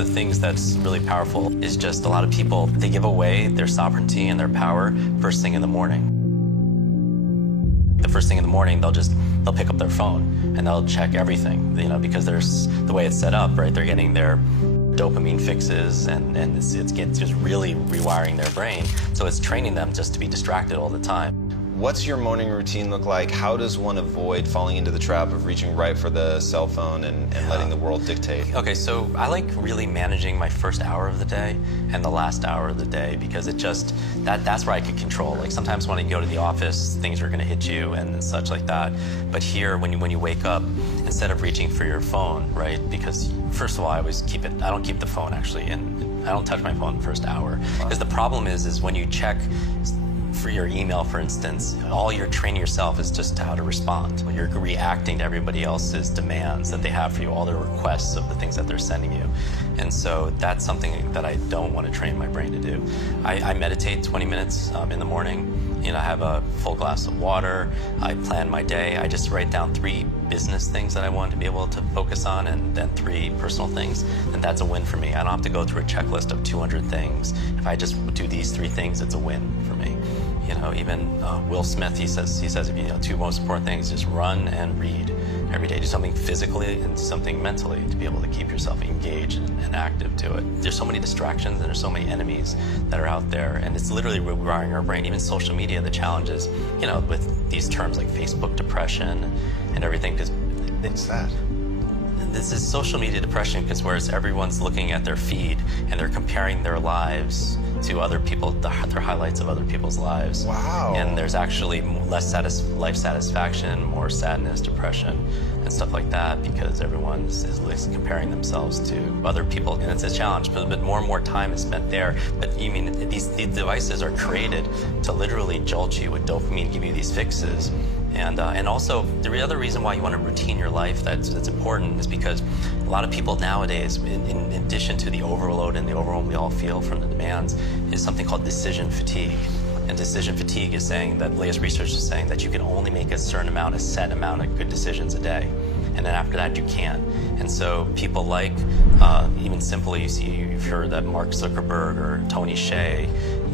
of the things that's really powerful is just a lot of people, they give away their sovereignty and their power first thing in the morning. The first thing in the morning, they'll pick up their phone and they'll check everything, because there's the way it's set up, right? They're getting their dopamine fixes and it's just really rewiring their brain. So it's training them just to be distracted all the time. What's your morning routine look like? How does one avoid falling into the trap of reaching right for the cell phone and letting the world dictate? Okay, so I like really managing my first hour of the day and the last hour of the day, because that's where I can control. Like sometimes when I go to the office, things are going to hit you and such like that. But here, when you wake up, instead of reaching for your phone, right? Because first of all, I don't keep the phone actually, and I don't touch my phone the first hour. Because the problem is when you check for your email, for instance, all you're training yourself is just how to respond. You're reacting to everybody else's demands that they have for you, all their requests of the things that they're sending you. And so that's something that I don't want to train my brain to do. I meditate 20 minutes in the morning. I have a full glass of water. I plan my day. I just write down 3 business things that I want to be able to focus on, and then 3 personal things. And that's a win for me. I don't have to go through a checklist of 200 things. If I just do these 3 things, it's a win for me. Even Will Smith, he says, 2 most important things, just run and read every day. Do something physically and something mentally to be able to keep yourself engaged and active to it. There's so many distractions and there's so many enemies that are out there, and it's literally rewiring our brain. Even social media, the challenge is, with these terms like Facebook depression and everything, because What's that? This is social media depression, because whereas everyone's looking at their feed and they're comparing their lives to other people, their highlights of other people's lives. Wow. And there's actually less life satisfaction, more sadness, depression, and stuff like that, because everyone is comparing themselves to other people, and it's a challenge. But more and more time is spent there. But these devices are created to literally jolt you with dopamine, give you these fixes. And also, the other reason why you want to routine your life that's important is because a lot of people nowadays, in addition to the overload and the overwhelm we all feel from the demands, is something called decision fatigue. And decision fatigue is saying that, latest research is saying that you can only make a set amount of good decisions a day. And then after that, you can't. And so people like, even simply, you've heard that Mark Zuckerberg or Tony Hsieh,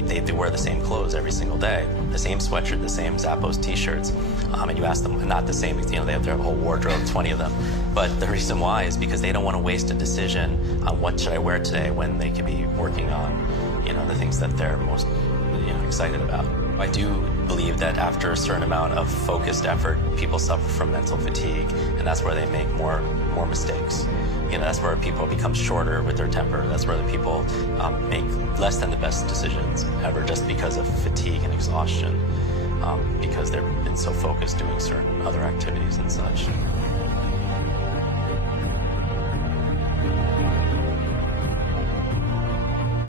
they wear the same clothes every single day, the same sweatshirt, the same Zappos t-shirts. And you ask them, not the same, they have their whole wardrobe, 20 of them. But the reason why is because they don't want to waste a decision on what should I wear today when they could be working on, the things that they're most, excited about. I do believe that after a certain amount of focused effort, people suffer from mental fatigue, and that's where they make more mistakes. That's where people become shorter with their temper. That's where the people make less than the best decisions ever, just because of fatigue and exhaustion, because they've been so focused doing certain other activities and such.